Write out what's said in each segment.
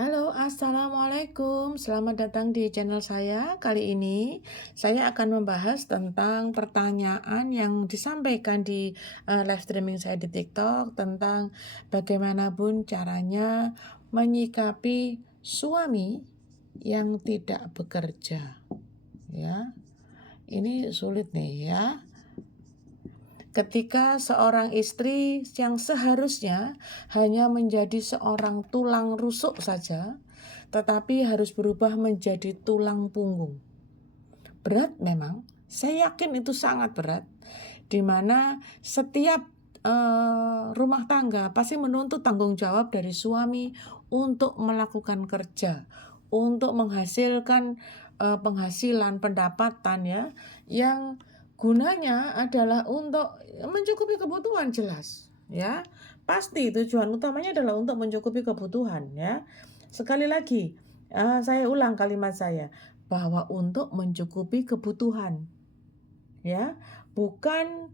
Halo, assalamualaikum. Selamat datang di channel saya. Kali ini saya akan membahas tentang pertanyaan yang disampaikan di live streaming saya di TikTok tentang bagaimanapun caranya menyikapi suami yang tidak bekerja. Ya, ini sulit nih ya. Ketika seorang istri yang seharusnya hanya menjadi seorang tulang rusuk saja, tetapi harus berubah menjadi tulang punggung. Berat memang, saya yakin itu sangat berat, di mana setiap rumah tangga pasti menuntut tanggung jawab dari suami untuk melakukan kerja, untuk menghasilkan penghasilan, pendapatan ya, yang gunanya adalah untuk mencukupi kebutuhan jelas, ya. Pasti tujuan utamanya adalah untuk mencukupi kebutuhan, ya. Sekali lagi, saya ulang kalimat saya, bahwa untuk mencukupi kebutuhan, ya. Bukan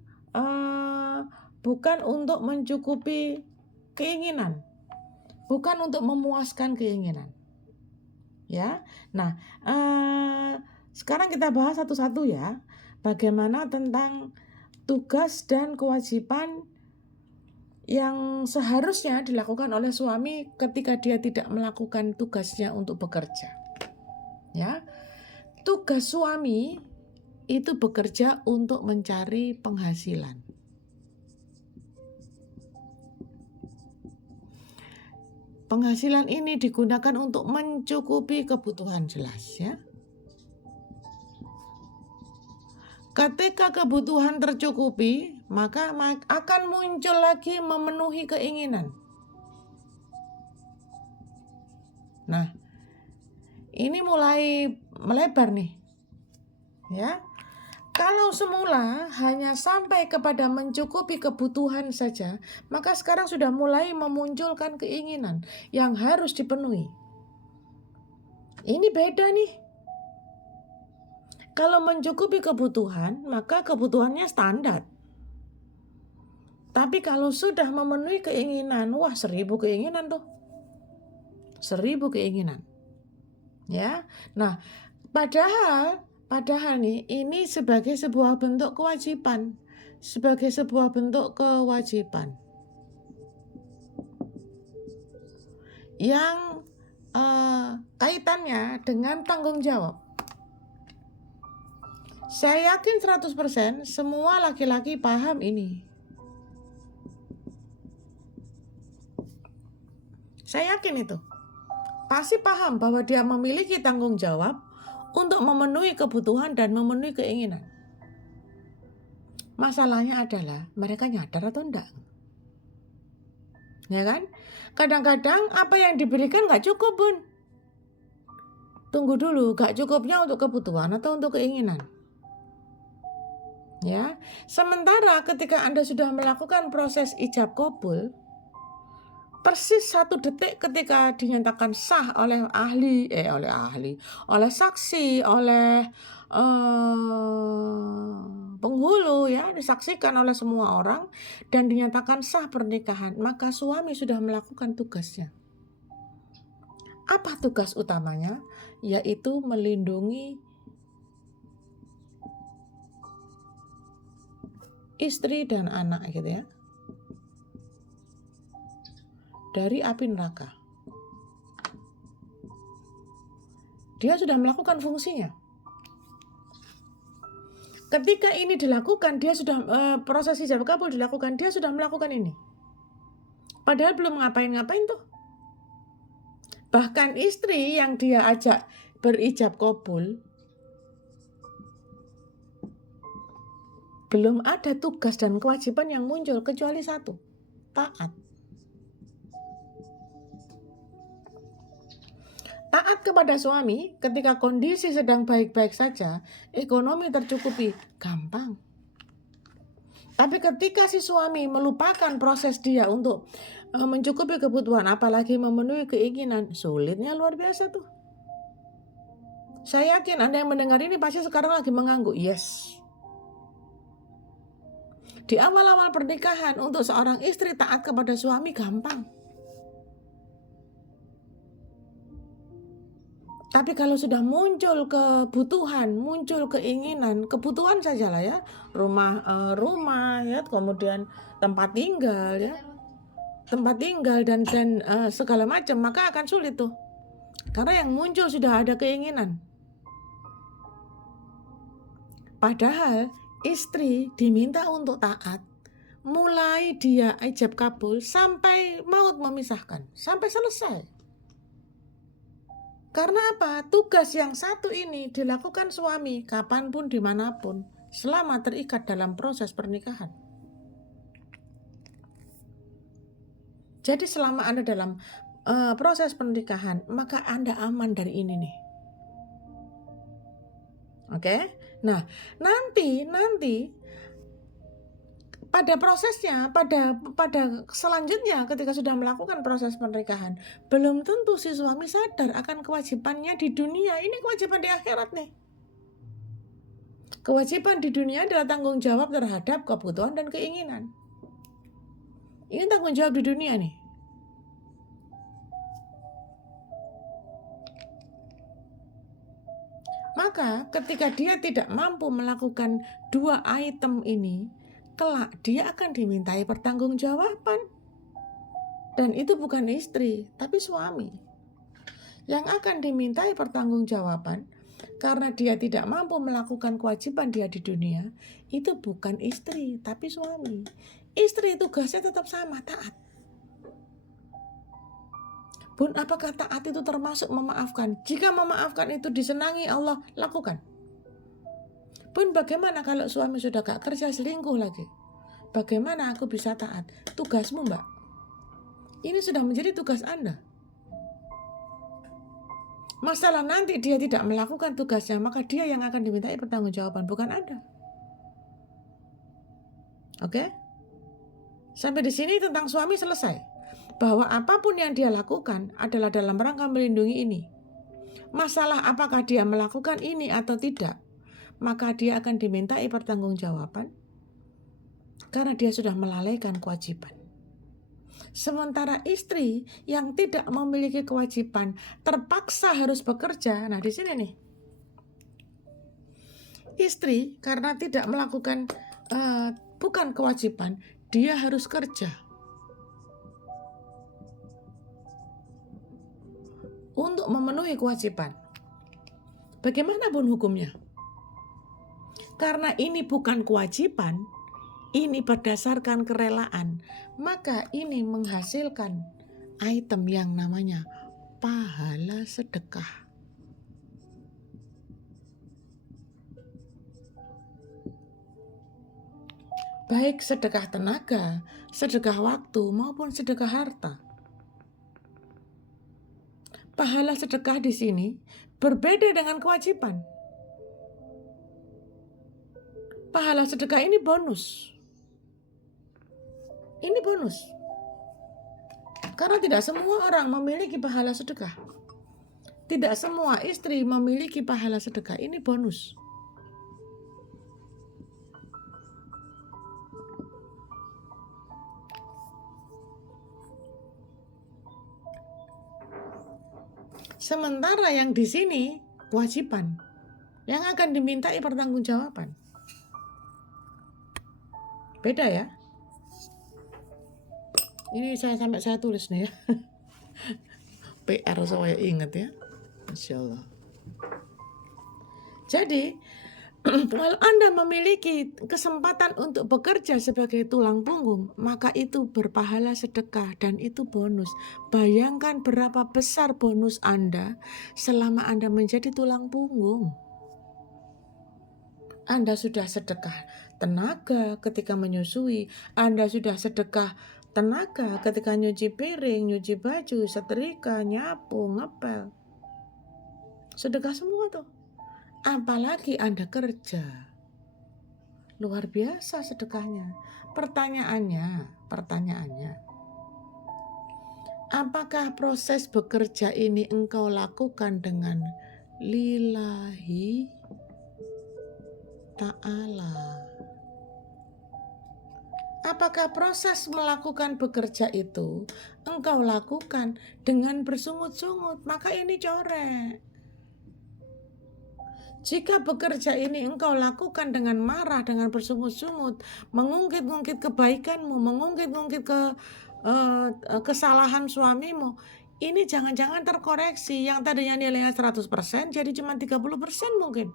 bukan untuk mencukupi keinginan, bukan untuk memuaskan keinginan, ya. Nah, sekarang kita bahas satu-satu ya. Bagaimana tentang tugas dan kewajiban yang seharusnya dilakukan oleh suami ketika dia tidak melakukan tugasnya untuk bekerja. Ya. Tugas suami itu bekerja untuk mencari penghasilan. Penghasilan ini digunakan untuk mencukupi kebutuhan jelas ya. Ketika kebutuhan tercukupi, maka akan muncul lagi memenuhi keinginan. Nah, ini mulai melebar nih. Ya. Kalau semula hanya sampai kepada mencukupi kebutuhan saja, maka sekarang sudah mulai memunculkan keinginan yang harus dipenuhi. Ini beda nih. Kalau mencukupi kebutuhan, maka kebutuhannya standar. Tapi kalau sudah memenuhi keinginan, wah 1000 keinginan tuh. 1000 keinginan. Ya. Nah, padahal nih ini sebagai sebuah bentuk kewajiban. Sebagai sebuah bentuk kewajiban. Yang kaitannya dengan tanggung jawab. Saya yakin 100% semua laki-laki paham ini. Saya yakin itu. Pasti paham bahwa dia memiliki tanggung jawab untuk memenuhi kebutuhan dan memenuhi keinginan. Masalahnya adalah mereka nyadar atau enggak. Ya kan? Kadang-kadang apa yang diberikan gak cukup, Bun. Tunggu dulu, gak cukupnya untuk kebutuhan atau untuk keinginan. Ya, sementara ketika Anda sudah melakukan proses ijab kabul, persis 1 detik ketika dinyatakan sah oleh oleh saksi, oleh penghulu ya, disaksikan oleh semua orang dan dinyatakan sah pernikahan, maka suami sudah melakukan tugasnya. Apa tugas utamanya? Yaitu melindungi istri dan anak gitu ya, dari api neraka. Dia sudah melakukan fungsinya. Ketika ini dilakukan, dia sudah proses ijab kabul dilakukan, dia sudah melakukan ini. Padahal belum ngapain-ngapain tuh. Bahkan istri yang dia ajak berijab kabul, belum ada tugas dan kewajiban yang muncul kecuali satu, taat. Taat kepada suami ketika kondisi sedang baik-baik saja, ekonomi tercukupi, gampang. Tapi ketika si suami melupakan proses dia untuk mencukupi kebutuhan, apalagi memenuhi keinginan, sulitnya luar biasa tuh. Saya yakin Anda yang mendengar ini pasti sekarang lagi mengangguk, yes. Di awal-awal pernikahan untuk seorang istri taat kepada suami gampang. Tapi kalau sudah muncul kebutuhan, muncul keinginan, kebutuhan sajalah ya, rumah ya, kemudian tempat tinggal ya, dan segala macam, maka akan sulit tuh. Karena yang muncul sudah ada keinginan. Padahal istri diminta untuk taat, mulai dia ijab kabul sampai maut memisahkan, sampai selesai. Karena apa? Tugas yang satu ini dilakukan suami kapanpun, dimanapun, selama terikat dalam proses pernikahan. Jadi selama Anda dalam proses pernikahan, maka Anda aman dari ini nih. Oke? Nah, nanti pada prosesnya, pada selanjutnya ketika sudah melakukan proses pernikahan, belum tentu si suami sadar akan kewajibannya di dunia. Ini kewajiban di akhirat nih. Kewajiban di dunia adalah tanggung jawab terhadap kebutuhan dan keinginan. Ini tanggung jawab di dunia nih. Maka ketika dia tidak mampu melakukan dua item ini, kelak dia akan dimintai pertanggungjawaban. Dan itu bukan istri, tapi suami yang akan dimintai pertanggungjawaban karena dia tidak mampu melakukan kewajiban dia di dunia. Itu bukan istri, tapi suami. Istri tugasnya tetap sama, taat. Bun, apakah taat itu termasuk memaafkan? Jika memaafkan itu disenangi Allah, lakukan. Bun, bagaimana kalau suami sudah gak kerja, selingkuh lagi? Bagaimana aku bisa taat? Tugasmu, Mbak. Ini sudah menjadi tugas Anda. Masalah nanti dia tidak melakukan tugasnya, maka dia yang akan dimintai pertanggungjawaban, bukan Anda. Oke? Sampai di sini tentang suami selesai. Bahwa apapun yang dia lakukan adalah dalam rangka melindungi ini. Masalah apakah dia melakukan ini atau tidak, maka dia akan dimintai pertanggungjawaban karena dia sudah melalaikan kewajiban. Sementara istri yang tidak memiliki kewajiban terpaksa harus bekerja. Nah, di sini nih. Istri karena tidak melakukan bukan kewajiban, dia harus kerja untuk memenuhi kewajiban. Bagaimana pun hukumnya? Karena ini bukan kewajiban, ini berdasarkan kerelaan, maka ini menghasilkan item yang namanya pahala sedekah. Baik sedekah tenaga, sedekah waktu, maupun sedekah harta. Pahala sedekah di sini berbeda dengan kewajiban. Pahala sedekah ini bonus. Ini bonus. Karena tidak semua orang memiliki pahala sedekah. Tidak semua istri memiliki pahala sedekah. Ini bonus. Sementara yang di sini kewajiban yang akan dimintai pertanggungjawaban. Beda ya. Ini saya tulis nih ya. PR saya ingat ya. Masya Allah. Jadi kalau Anda memiliki kesempatan untuk bekerja sebagai tulang punggung, maka itu berpahala sedekah dan itu bonus. Bayangkan berapa besar bonus Anda selama Anda menjadi tulang punggung. Anda sudah sedekah tenaga ketika menyusui, Anda sudah sedekah tenaga ketika nyuci piring, nyuci baju, setrika, nyapu, ngepel. Sedekah semua tuh. Apalagi Anda kerja. Luar biasa sedekahnya. Pertanyaannya, apakah proses bekerja ini engkau lakukan dengan lillahi ta'ala? Apakah proses melakukan bekerja itu engkau lakukan dengan bersungut-sungut? Maka ini corek. Jika bekerja ini engkau lakukan dengan marah, dengan bersungut-sungut, mengungkit-ungkit kebaikanmu, mengungkit-ungkit kesalahan suamimu, ini jangan-jangan terkoreksi. Yang tadinya nilainya 100% jadi cuma 30% mungkin.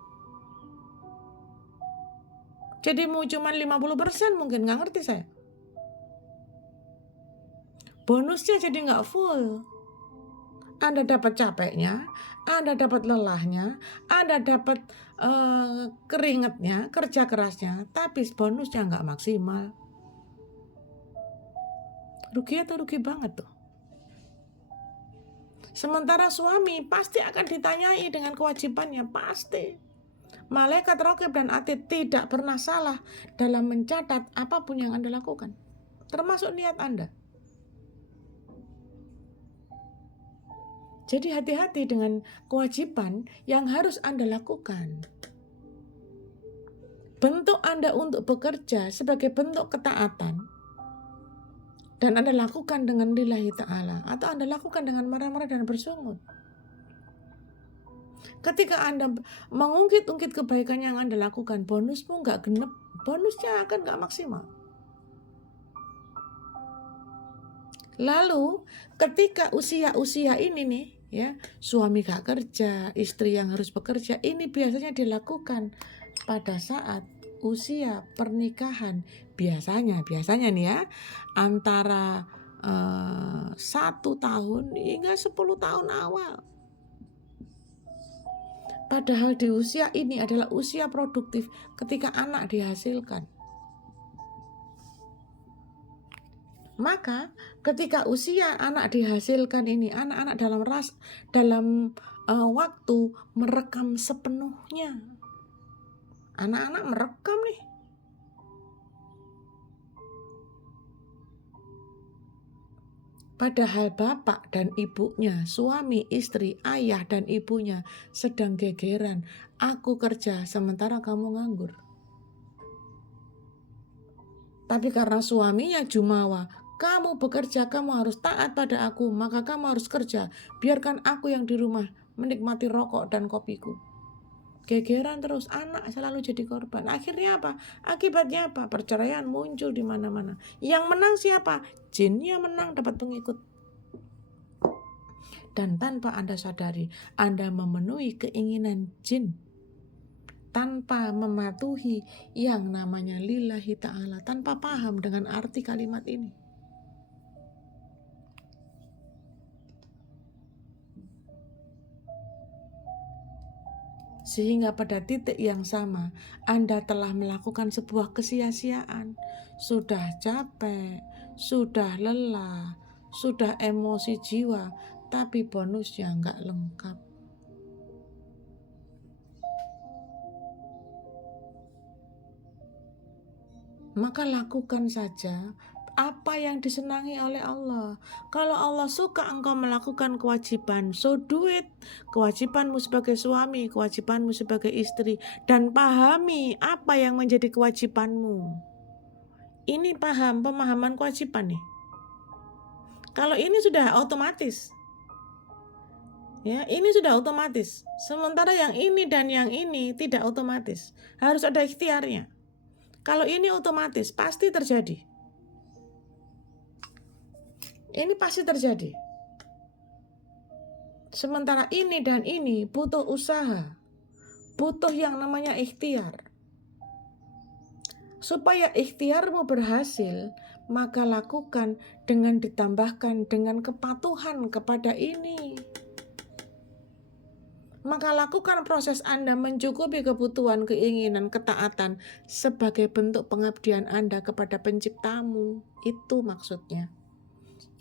Jadi mau cuma 50% mungkin, nggak ngerti saya. Bonusnya jadi nggak full. Anda dapat capeknya, Anda dapat lelahnya, Anda dapat keringatnya, kerja kerasnya, tapi bonusnya nggak maksimal. Rugi atau rugi banget tuh. Sementara suami pasti akan ditanyai dengan kewajibannya, pasti. Malaikat Raqib dan Atid tidak pernah salah dalam mencatat apapun yang Anda lakukan, termasuk niat Anda. Jadi hati-hati dengan kewajiban yang harus Anda lakukan. Bentuk Anda untuk bekerja sebagai bentuk ketaatan, dan Anda lakukan dengan lillahi ta'ala, atau Anda lakukan dengan marah-marah dan bersungut. Ketika Anda mengungkit-ungkit kebaikan yang Anda lakukan, bonusmu nggak genep, bonusnya akan nggak maksimal. Lalu ketika usia-usia ini nih, ya, suami gak kerja, istri yang harus bekerja, ini biasanya dilakukan pada saat usia pernikahan. Biasanya nih ya, antara 1 tahun hingga 10 tahun awal. Padahal di usia ini adalah usia produktif ketika anak dihasilkan. Maka ketika usia anak dihasilkan ini, anak-anak dalam waktu merekam sepenuhnya. Anak-anak merekam nih. Padahal bapak dan ibunya, suami, istri, ayah dan ibunya sedang gegeran. Aku kerja sementara kamu nganggur. Tapi karena suaminya jumawa, kamu bekerja, kamu harus taat pada aku, maka kamu harus kerja. Biarkan aku yang di rumah menikmati rokok dan kopiku. Gegeran terus, anak selalu jadi korban. Akhirnya apa? Akibatnya apa? Perceraian muncul di mana-mana. Yang menang siapa? Jinnya menang, dapat pengikut. Dan tanpa Anda sadari, Anda memenuhi keinginan jin tanpa mematuhi yang namanya lillahi ta'ala, tanpa paham dengan arti kalimat ini. Sehingga pada titik yang sama, Anda telah melakukan sebuah kesia-siaan. Sudah capek, sudah lelah, sudah emosi jiwa, tapi bonusnya nggak lengkap. Maka lakukan saja apa yang disenangi oleh Allah. Kalau Allah suka engkau melakukan kewajiban, so do it. Kewajibanmu sebagai suami, kewajibanmu sebagai istri, dan pahami apa yang menjadi kewajibanmu. Ini pemahaman kewajiban nih. Kalau ini sudah otomatis, ya, ini sudah otomatis. Sementara yang ini dan yang ini tidak otomatis, harus ada ikhtiarnya. Kalau ini otomatis, pasti terjadi. Ini pasti terjadi. Sementara ini dan ini butuh usaha, butuh yang namanya ikhtiar. Supaya ikhtiarmu berhasil, maka lakukan dengan ditambahkan dengan kepatuhan kepada ini. Maka lakukan proses Anda mencukupi kebutuhan, keinginan, ketaatan sebagai bentuk pengabdian Anda kepada penciptamu. Itu maksudnya.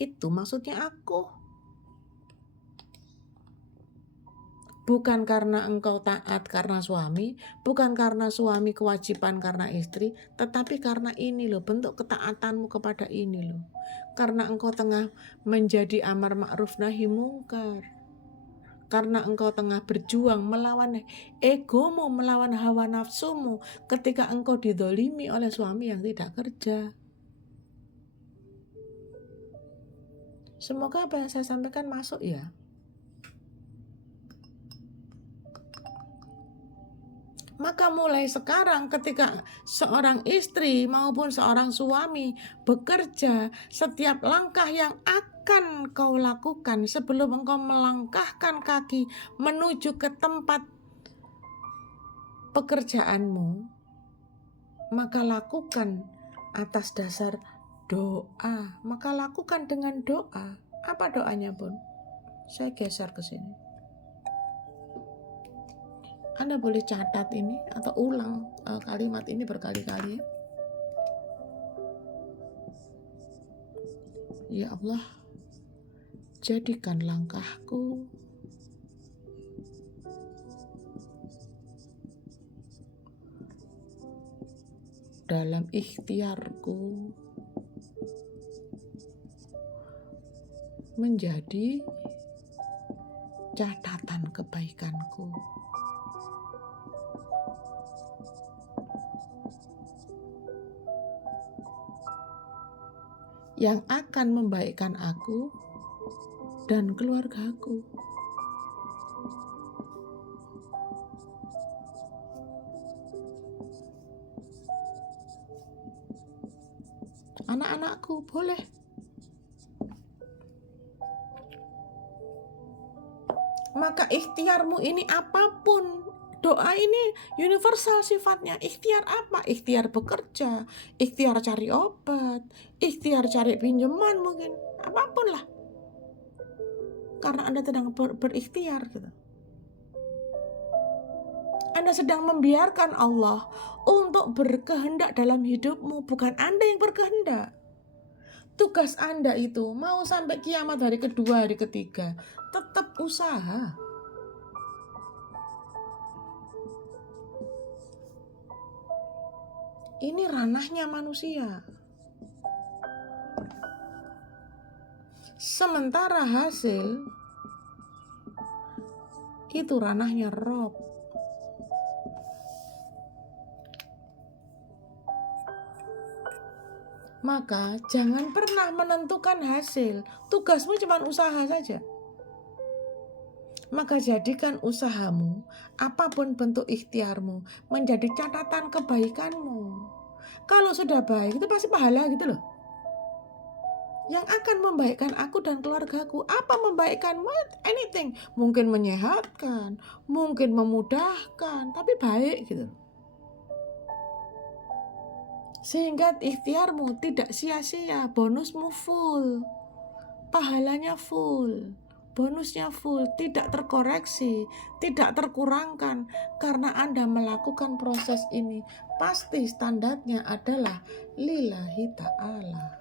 Itu maksudnya aku. Bukan karena engkau taat karena suami, bukan karena suami kewajiban karena istri, tetapi karena ini loh, bentuk ketaatanmu kepada ini loh. Karena engkau tengah menjadi amar ma'ruf nahi mungkar. Karena engkau tengah berjuang melawan egomu, melawan hawa nafsumu ketika engkau didolimi oleh suami yang tidak kerja. Semoga apa yang saya sampaikan masuk ya. Maka mulai sekarang ketika seorang istri maupun seorang suami bekerja, setiap langkah yang akan kau lakukan sebelum engkau melangkahkan kaki menuju ke tempat pekerjaanmu, maka lakukan atas dasar doa. Maka lakukan dengan doa. Apa doanya, Bun? Saya geser ke sini. Anda boleh catat ini atau ulang kalimat ini berkali-kali. Ya Allah, jadikan langkahku dalam ikhtiarku menjadi catatan kebaikanku. Yang akan membaikkan aku dan keluargaku. Anak-anakku boleh. Maka ikhtiarmu ini apapun, doa ini universal sifatnya. Ikhtiar apa? Ikhtiar bekerja, ikhtiar cari obat, ikhtiar cari pinjaman mungkin, apapun lah. Karena Anda sedang berikhtiar gitu. Anda sedang membiarkan Allah untuk berkehendak dalam hidupmu, bukan Anda yang berkehendak. Tugas Anda itu mau sampai kiamat hari kedua, hari ketiga, tetap usaha. Ini ranahnya manusia. Sementara hasil itu ranahnya Rob. Maka jangan pernah menentukan hasil. Tugasmu cuma usaha saja. Maka jadikan usahamu, apapun bentuk ikhtiarmu, menjadi catatan kebaikanmu. Kalau sudah baik, itu pasti pahala gitu loh. Yang akan membaikkan aku dan keluargaku. Apa membaikkan? Anything. Mungkin menyehatkan, mungkin memudahkan, tapi baik gitu. Sehingga ikhtiarmu tidak sia-sia, bonusmu full, pahalanya full, bonusnya full, tidak terkoreksi, tidak terkurangkan. Karena Anda melakukan proses ini, pasti standarnya adalah lillahi ta'ala.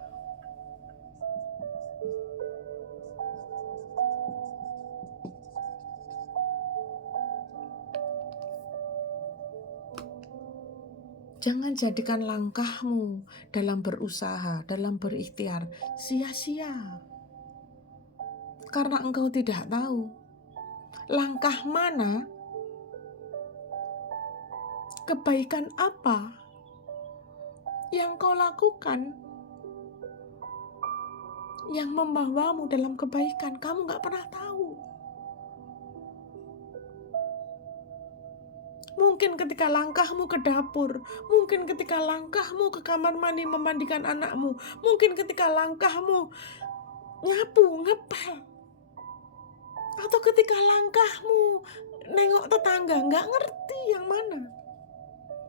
Jangan jadikan langkahmu dalam berusaha, dalam berikhtiar sia-sia. Karena engkau tidak tahu langkah mana, kebaikan apa yang kau lakukan yang membawamu dalam kebaikan. Kamu gak pernah tahu. Mungkin ketika langkahmu ke dapur, mungkin ketika langkahmu ke kamar mandi memandikan anakmu, mungkin ketika langkahmu nyapu, ngepel, atau ketika langkahmu nengok tetangga, gak ngerti yang mana.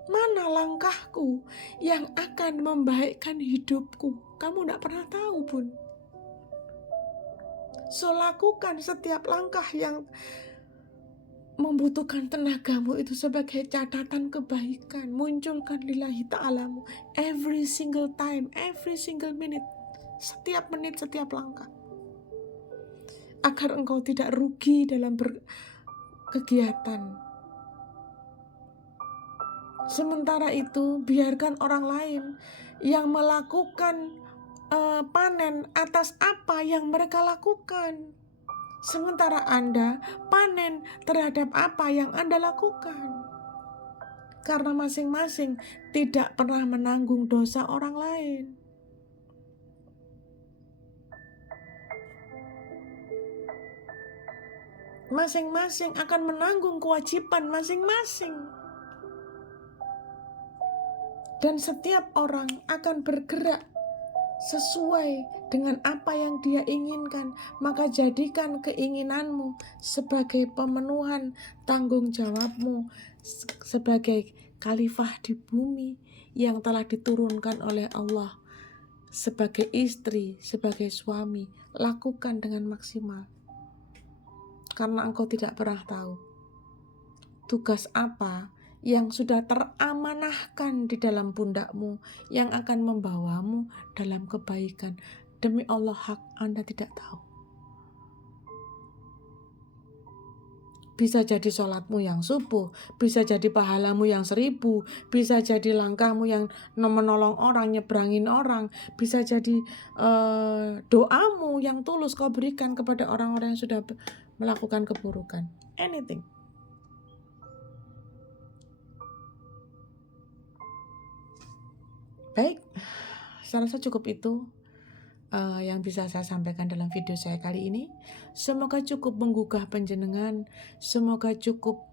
Mana langkahku yang akan membaikkan hidupku? Kamu gak pernah tahu, Bun. So, lakukan setiap langkah yang membutuhkan tenagamu itu sebagai catatan kebaikan. Munculkan lillahi ta'alamu every single time, every single minute, setiap menit, setiap langkah, agar engkau tidak rugi dalam berkegiatan. Sementara itu biarkan orang lain yang melakukan panen atas apa yang mereka lakukan. Sementara Anda panen terhadap apa yang Anda lakukan. Karena masing-masing tidak pernah menanggung dosa orang lain. Masing-masing akan menanggung kewajiban masing-masing. dan setiap orang akan bergerak sesuai dengan apa yang dia inginkan. Maka jadikan keinginanmu sebagai pemenuhan tanggung jawabmu sebagai khalifah di bumi yang telah diturunkan oleh Allah. Sebagai istri, sebagai suami, lakukan dengan maksimal. Karena engkau tidak pernah tahu tugas apa yang sudah teramanahkan di dalam pundakmu yang akan membawamu dalam kebaikan. Demi Allah, hak Anda tidak tahu. Bisa jadi sholatmu yang subuh, bisa jadi pahalamu yang 1000, bisa jadi langkahmu yang menolong orang, nyebrangin orang, bisa jadi doamu yang tulus kau berikan kepada orang-orang yang sudah melakukan keburukan. Anything. Baik, saya rasa cukup itu yang bisa saya sampaikan dalam video saya kali ini. Semoga cukup menggugah panjenengan, semoga cukup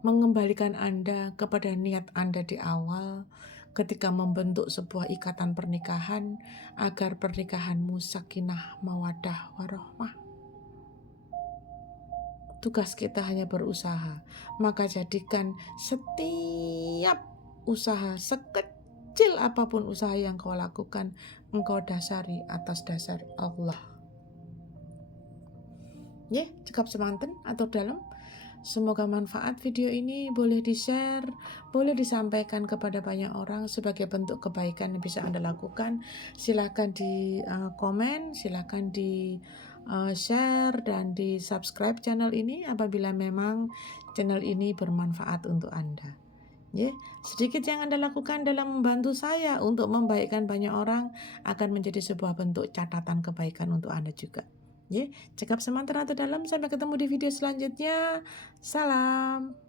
mengembalikan Anda kepada niat Anda di awal ketika membentuk sebuah ikatan pernikahan, agar pernikahanmu sakinah, mawaddah, warahmah. Tugas kita hanya berusaha, maka jadikan setiap usaha sekecil apapun usaha yang kau lakukan, engkau dasari atas dasar Allah. Cekap semanten atau dalam. Semoga manfaat video ini, boleh di-share, boleh disampaikan kepada banyak orang sebagai bentuk kebaikan yang bisa Anda lakukan. Silahkan di komen, silahkan di share dan di subscribe channel ini apabila memang channel ini bermanfaat untuk Anda. Sedikit yang Anda lakukan dalam membantu saya untuk membaikkan banyak orang akan menjadi sebuah bentuk catatan kebaikan untuk Anda juga. Cekap semangat atau dalam. Sampai ketemu di video selanjutnya. Salam.